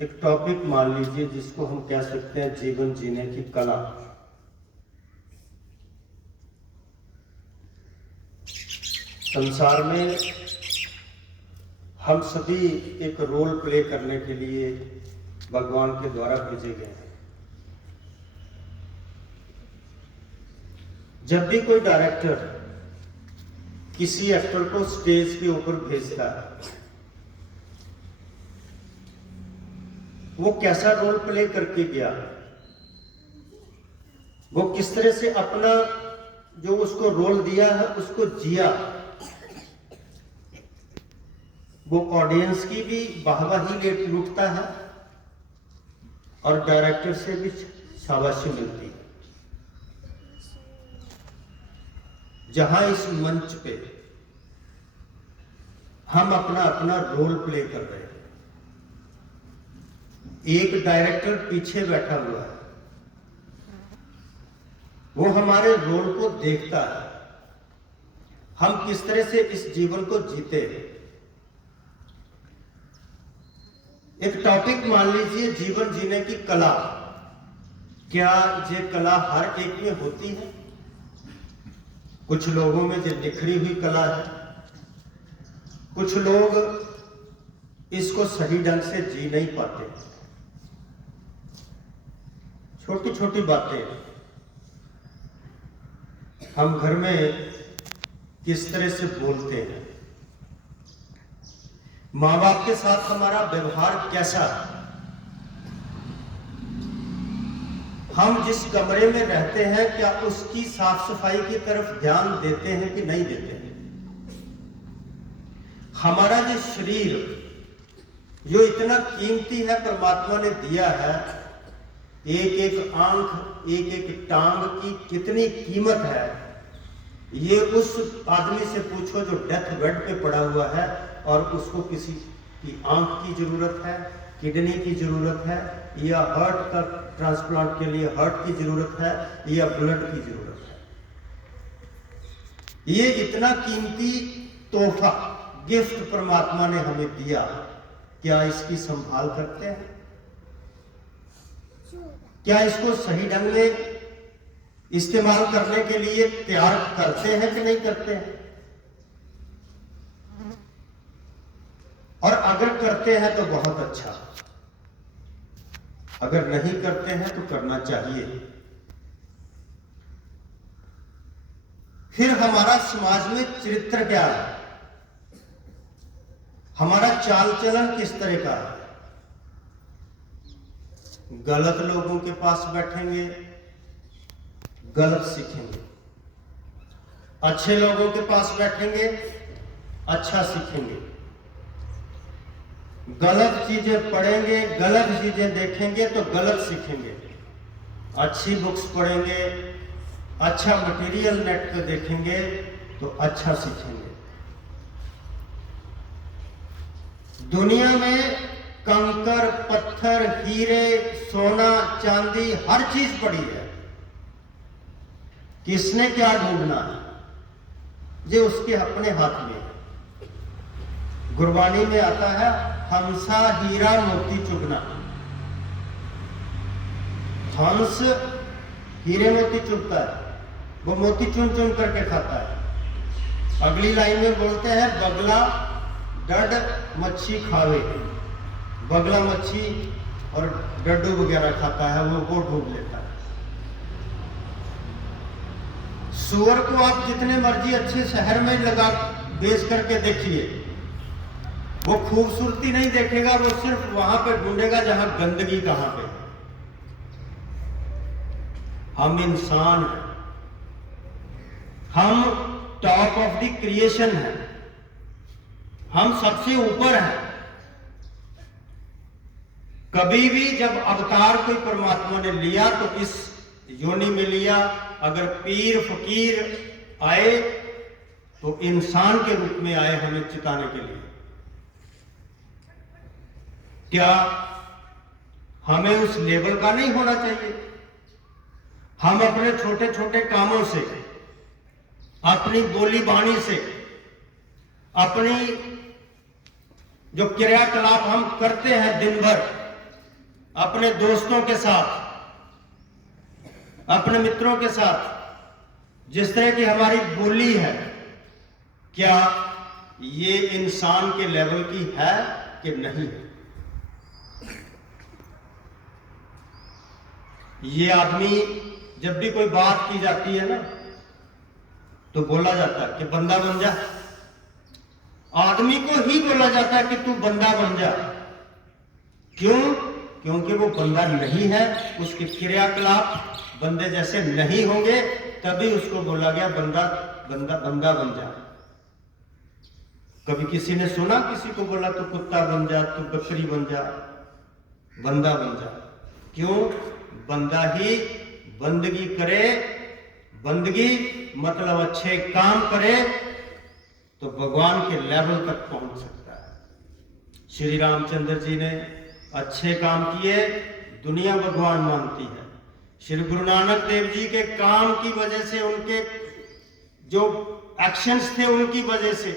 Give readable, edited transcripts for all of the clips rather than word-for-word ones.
एक टॉपिक मान लीजिए जिसको हम कह सकते हैं जीवन जीने की कला। संसार में हम सभी एक रोल प्ले करने के लिए भगवान के द्वारा भेजे गए हैं। जब भी कोई डायरेक्टर किसी एक्टर को स्टेज के ऊपर भेजता है, वो कैसा रोल प्ले करके गया, वो किस तरह से अपना जो उसको रोल दिया है उसको जिया, वो ऑडियंस की भी वाहवाही लूटता है और डायरेक्टर से भी शाबाशी मिलती है। जहां इस मंच पे हम अपना अपना रोल प्ले कर रहे हैं, एक डायरेक्टर पीछे बैठा हुआ है, वो हमारे रोल को देखता है, हम किस तरह से इस जीवन को जीते हैं। एक टॉपिक मान लीजिए जीवन जीने की कला। क्या ये कला हर एक में होती है? कुछ लोगों में जो निखरी हुई कला है, कुछ लोग इसको सही ढंग से जी नहीं पाते। छोटी छोटी बातें हम घर में किस तरह से बोलते हैं, माँ बाप के साथ हमारा व्यवहार कैसा है, हम जिस कमरे में रहते हैं क्या उसकी साफ सफाई की तरफ ध्यान देते हैं कि नहीं देते हैं। हमारा जो शरीर जो इतना कीमती है परमात्मा ने दिया है, एक एक आंख एक एक टांग की कितनी कीमत है, ये उस आदमी से पूछो जो डेथ बेड पे पड़ा हुआ है और उसको किसी की आंख की जरूरत है, किडनी की जरूरत है, या हार्ट का ट्रांसप्लांट के लिए हार्ट की जरूरत है, या ब्लड की जरूरत है। ये इतना कीमती तोहफा गिफ्ट परमात्मा ने हमें दिया, क्या इसकी संभाल करते हैं? क्या इसको सही ढंग में इस्तेमाल करने के लिए तैयार करते हैं कि नहीं करते हैं? और अगर करते हैं तो बहुत अच्छा, अगर नहीं करते हैं तो करना चाहिए। फिर हमारा समाज में चरित्र क्या है, हमारा चाल चलन किस तरह का है। गलत लोगों के पास बैठेंगे, गलत सीखेंगे, अच्छे लोगों के पास बैठेंगे, अच्छा सीखेंगे, गलत चीजें पढ़ेंगे, गलत चीजें देखेंगे तो गलत सीखेंगे, अच्छी बुक्स पढ़ेंगे, अच्छा मटेरियल नेट पे देखेंगे तो अच्छा सीखेंगे। दुनिया में कंकर पत्थर हीरे सोना चांदी हर चीज पड़ी है, किसने क्या ढूंढना है ये उसके अपने हाथ में है। गुरबानी में आता है हंसा हीरा मोती चुगना, हंस हीरे मोती चुगता है, वो मोती चुन चुन करके खाता है। अगली लाइन में बोलते हैं बगला डड मच्छी खावे, बगला मच्छी और डड्डू वगैरह खाता है, वो ढूंढ लेता है। सुअर को आप जितने मर्जी अच्छे शहर में लगा बेच करके देखिए, वो खूबसूरती नहीं देखेगा, वो सिर्फ वहां पे ढूंढेगा जहां गंदगी कहां पे है। हम इंसान हैं, हम टॉप ऑफ द क्रिएशन हैं, हम सबसे ऊपर हैं। कभी भी जब अवतार कोई परमात्मा ने लिया तो इस योनि में लिया। अगर पीर फकीर आए तो इंसान के रूप में आए हमें चिताने के लिए। क्या हमें उस लेवल का नहीं होना चाहिए? हम अपने छोटे छोटे कामों से, अपनी बोली बाणी से, अपनी जो क्रियाकलाप हम करते हैं दिन भर, अपने दोस्तों के साथ, अपने मित्रों के साथ जिस तरह की हमारी बोली है, क्या ये इंसान के लेवल की है कि नहीं है? ये आदमी, जब भी कोई बात की जाती है ना, तो बोला जाता है कि बंदा बन जा। आदमी को ही बोला जाता है कि तू बंदा बन जा। क्यों? क्योंकि वो बंदा नहीं है, उसके क्रियाकलाप बंदे जैसे नहीं होंगे, तभी उसको बोला गया बंदा बंदा बंदा बन जा। कभी किसी ने सुना किसी को बोला तू कुत्ता बन जा, तू बकरी बन जा, बंदा बन जा? क्यों? बंदा ही बंदगी करे, बंदगी मतलब अच्छे काम करे तो भगवान के लेवल तक पहुंच सकता है। श्री रामचंद्र जी ने अच्छे काम किए, दुनिया भगवान मानती है। श्री गुरु नानक देव जी के काम की वजह से, उनके जो एक्शंस थे उनकी वजह से,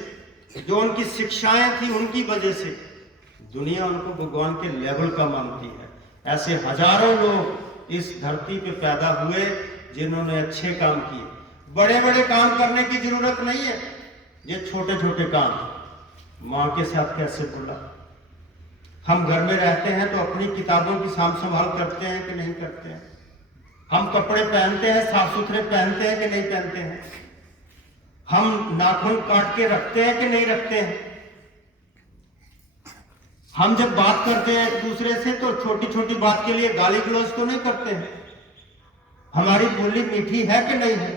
जो उनकी शिक्षाएं थी उनकी वजह से दुनिया उनको भगवान के लेवल का मानती है। ऐसे हजारों लोग इस धरती पे पैदा हुए जिन्होंने अच्छे काम किए। बड़े बड़े काम करने की जरूरत नहीं है, ये छोटे छोटे काम। माँ के साथ कैसे बोला? हम घर में रहते हैं तो अपनी किताबों की साम संभाल करते हैं कि नहीं करते हैं? हम कपड़े पहनते हैं, साफ सुथरे पहनते हैं कि नहीं पहनते हैं? हम नाखून काट के रखते हैं कि नहीं रखते हैं? हम जब बात करते हैं एक दूसरे से तो छोटी छोटी बात के लिए गाली गलौज तो नहीं करते हैं। हमारी बोली मीठी है कि नहीं है?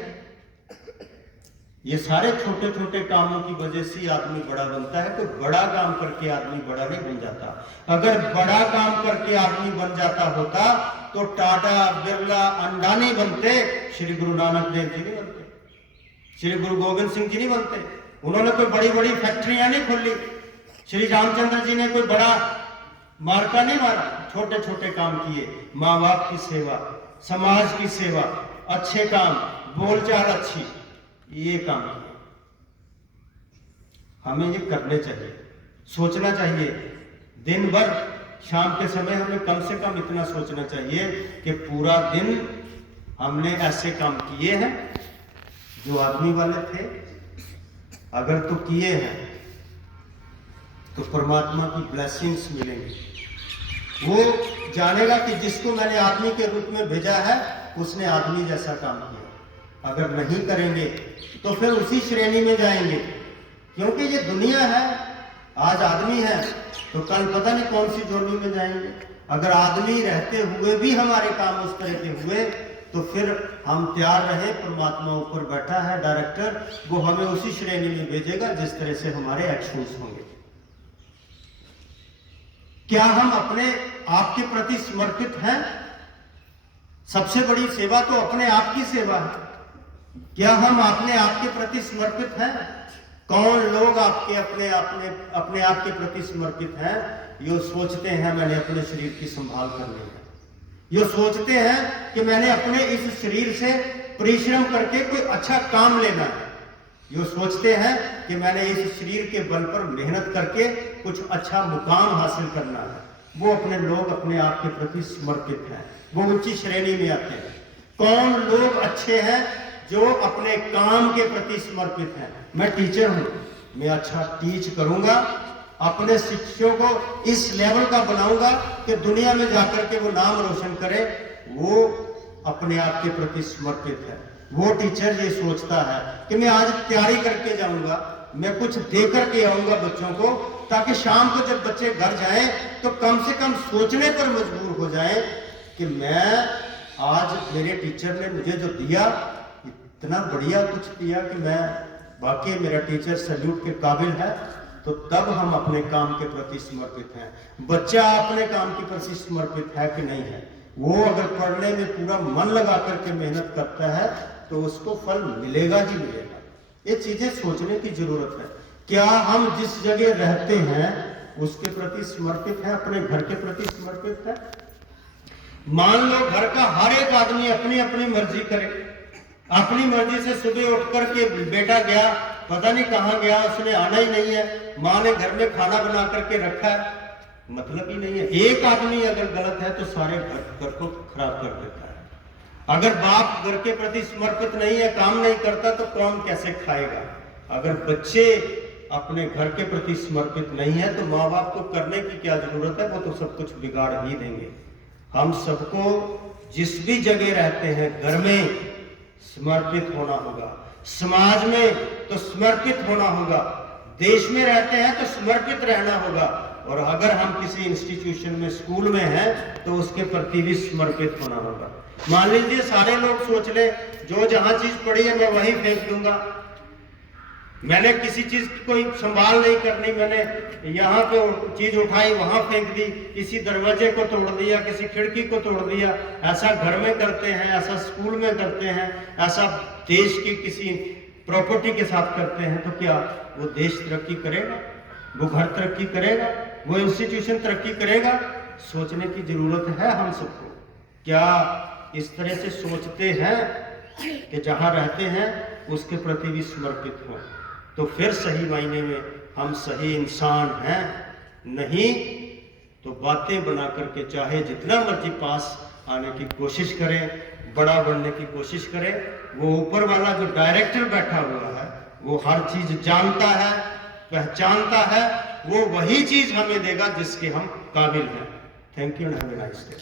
ये सारे छोटे छोटे कामों की वजह से आदमी बड़ा बनता है। तो बड़ा काम करके आदमी बड़ा नहीं बन जाता। अगर बड़ा काम करके आदमी बन जाता होता तो टाटा, बिरला, अंडानी बनते, श्री गुरु नानक देव जी नहीं बनते, श्री गुरु गोविंद सिंह जी नहीं बनते। उन्होंने कोई बड़ी बड़ी फैक्ट्रियां नहीं खोली। श्री रामचंद्र जी ने कोई बड़ा मार्का नहीं मारा, छोटे छोटे काम किए। माँ बाप की सेवा, समाज की सेवा, अच्छे काम, बोलचाल अच्छी, ये काम किए। हमें ये करने चाहिए, सोचना चाहिए। दिन भर शाम के समय हमें कम से कम इतना सोचना चाहिए कि पूरा दिन हमने ऐसे काम किए हैं जो आदमी वाले थे। अगर तो किए हैं तो परमात्मा की ब्लेसिंग्स मिलेंगी। वो जानेगा कि जिसको मैंने आदमी के रूप में भेजा है उसने आदमी जैसा काम किया। अगर नहीं करेंगे तो फिर उसी श्रेणी में जाएंगे, क्योंकि ये दुनिया है। आज आदमी है तो कल पता नहीं कौन सी जोड़ी में जाएंगे। अगर आदमी रहते हुए भी हमारे काम उस तरह के हुए तो फिर हम तैयार रहे। परमात्मा ऊपर बैठा है डायरेक्टर, वो हमें उसी श्रेणी में भेजेगा जिस तरह से हमारे एक्शंस होंगे। क्या हम अपने आप के प्रति समर्पित हैं? सबसे बड़ी सेवा तो अपने आप की सेवा है। क्या हम अपने आप के प्रति समर्पित हैं? कौन लोग आपके अपने आप के प्रति समर्पित हैं? ये सोचते हैं मैंने अपने शरीर की संभाल करनी है। ये सोचते हैं कि मैंने अपने इस शरीर से परिश्रम करके कोई अच्छा काम लेना है। ये सोचते हैं कि मैंने इस शरीर के बल पर मेहनत करके कुछ अच्छा मुकाम हासिल करना है। वो अपने लोग अपने आप के प्रति समर्पित हैं, वो ऊंची श्रेणी में आते हैं। कौन लोग अच्छे हैं? जो अपने काम के प्रति समर्पित हैं। मैं टीचर हूं, मैं अच्छा टीच करूंगा, अपने शिष्यों को इस लेवल का बनाऊंगा कि दुनिया में जाकर के वो नाम रोशन करे। वो अपने आप के प्रति समर्पित है। वो टीचर ये सोचता है कि मैं आज तैयारी करके जाऊंगा, मैं कुछ दे करके आऊंगा बच्चों को, ताकि शाम को जब बच्चे घर जाएं तो कम से कम सोचने पर मजबूर हो जाएं कि मैं आज मेरे टीचर ने मुझे जो दिया इतना बढ़िया कुछ दिया कि मैं वाकई मेरा टीचर सैल्यूट के काबिल है। तो तब हम अपने काम के प्रति समर्पित हैं। बच्चा अपने काम के प्रति समर्पित है कि नहीं है? वो अगर पढ़ने में पूरा मन लगा करके मेहनत करता है तो उसको फल मिलेगा ही मिलेगा। ये चीजें सोचने की जरूरत है। क्या हम जिस जगह रहते हैं उसके प्रति समर्पित है? अपने घर के प्रति समर्पित है? मान लो घर का हर एक आदमी अपनी अपनी मर्जी करे, अपनी मर्जी से सुबह उठ करके बेटा गया, पता नहीं कहां गया, उसने आना ही नहीं है, माँ ने घर में खाना बना करके रखा है, मतलब ही नहीं है। एक आदमी अगर गलत है तो सारे घर को खराब कर देता है। अगर बाप घर के प्रति समर्पित नहीं है, काम नहीं करता, तो कौन कैसे खाएगा? अगर बच्चे अपने घर के प्रति समर्पित नहीं है तो माँ बाप को करने की क्या जरूरत है, वो तो सब कुछ बिगाड़ ही देंगे। हम सबको जिस भी जगह रहते हैं, घर में समर्पित होना होगा, समाज में तो समर्पित होना होगा, देश में रहते हैं तो समर्पित रहना होगा, और अगर हम किसी इंस्टीट्यूशन में, स्कूल में हैं, तो उसके प्रति भी समर्पित होना होगा। मान लीजिए सारे लोग सोच ले जो जहां चीज पड़ी है मैं वहीं फेंक दूंगा, मैंने किसी चीज की कोई संभाल नहीं करनी, मैंने यहाँ पे चीज उठाई वहां फेंक दी, किसी दरवाजे को तोड़ दिया, किसी खिड़की को तोड़ दिया। ऐसा घर में करते हैं, ऐसा स्कूल में करते हैं, ऐसा देश की किसी प्रॉपर्टी के साथ करते हैं, तो क्या वो देश तरक्की करेगा? वो घर तरक्की करेगा? वो इंस्टीट्यूशन तरक्की करेगा? सोचने की जरूरत है हम सबको। क्या इस तरह से सोचते हैं कि जहां रहते हैं उसके प्रति भी समर्पित हो, तो फिर सही मायने में हम सही इंसान हैं। नहीं तो बातें बना करके चाहे जितना मर्जी पास आने की कोशिश करें, बड़ा बनने की कोशिश करें, वो ऊपर वाला जो डायरेक्टर बैठा हुआ है वो हर चीज जानता है, पहचानता है, वो वही चीज हमें देगा जिसके हम काबिल हैं। Thank you and have a nice day.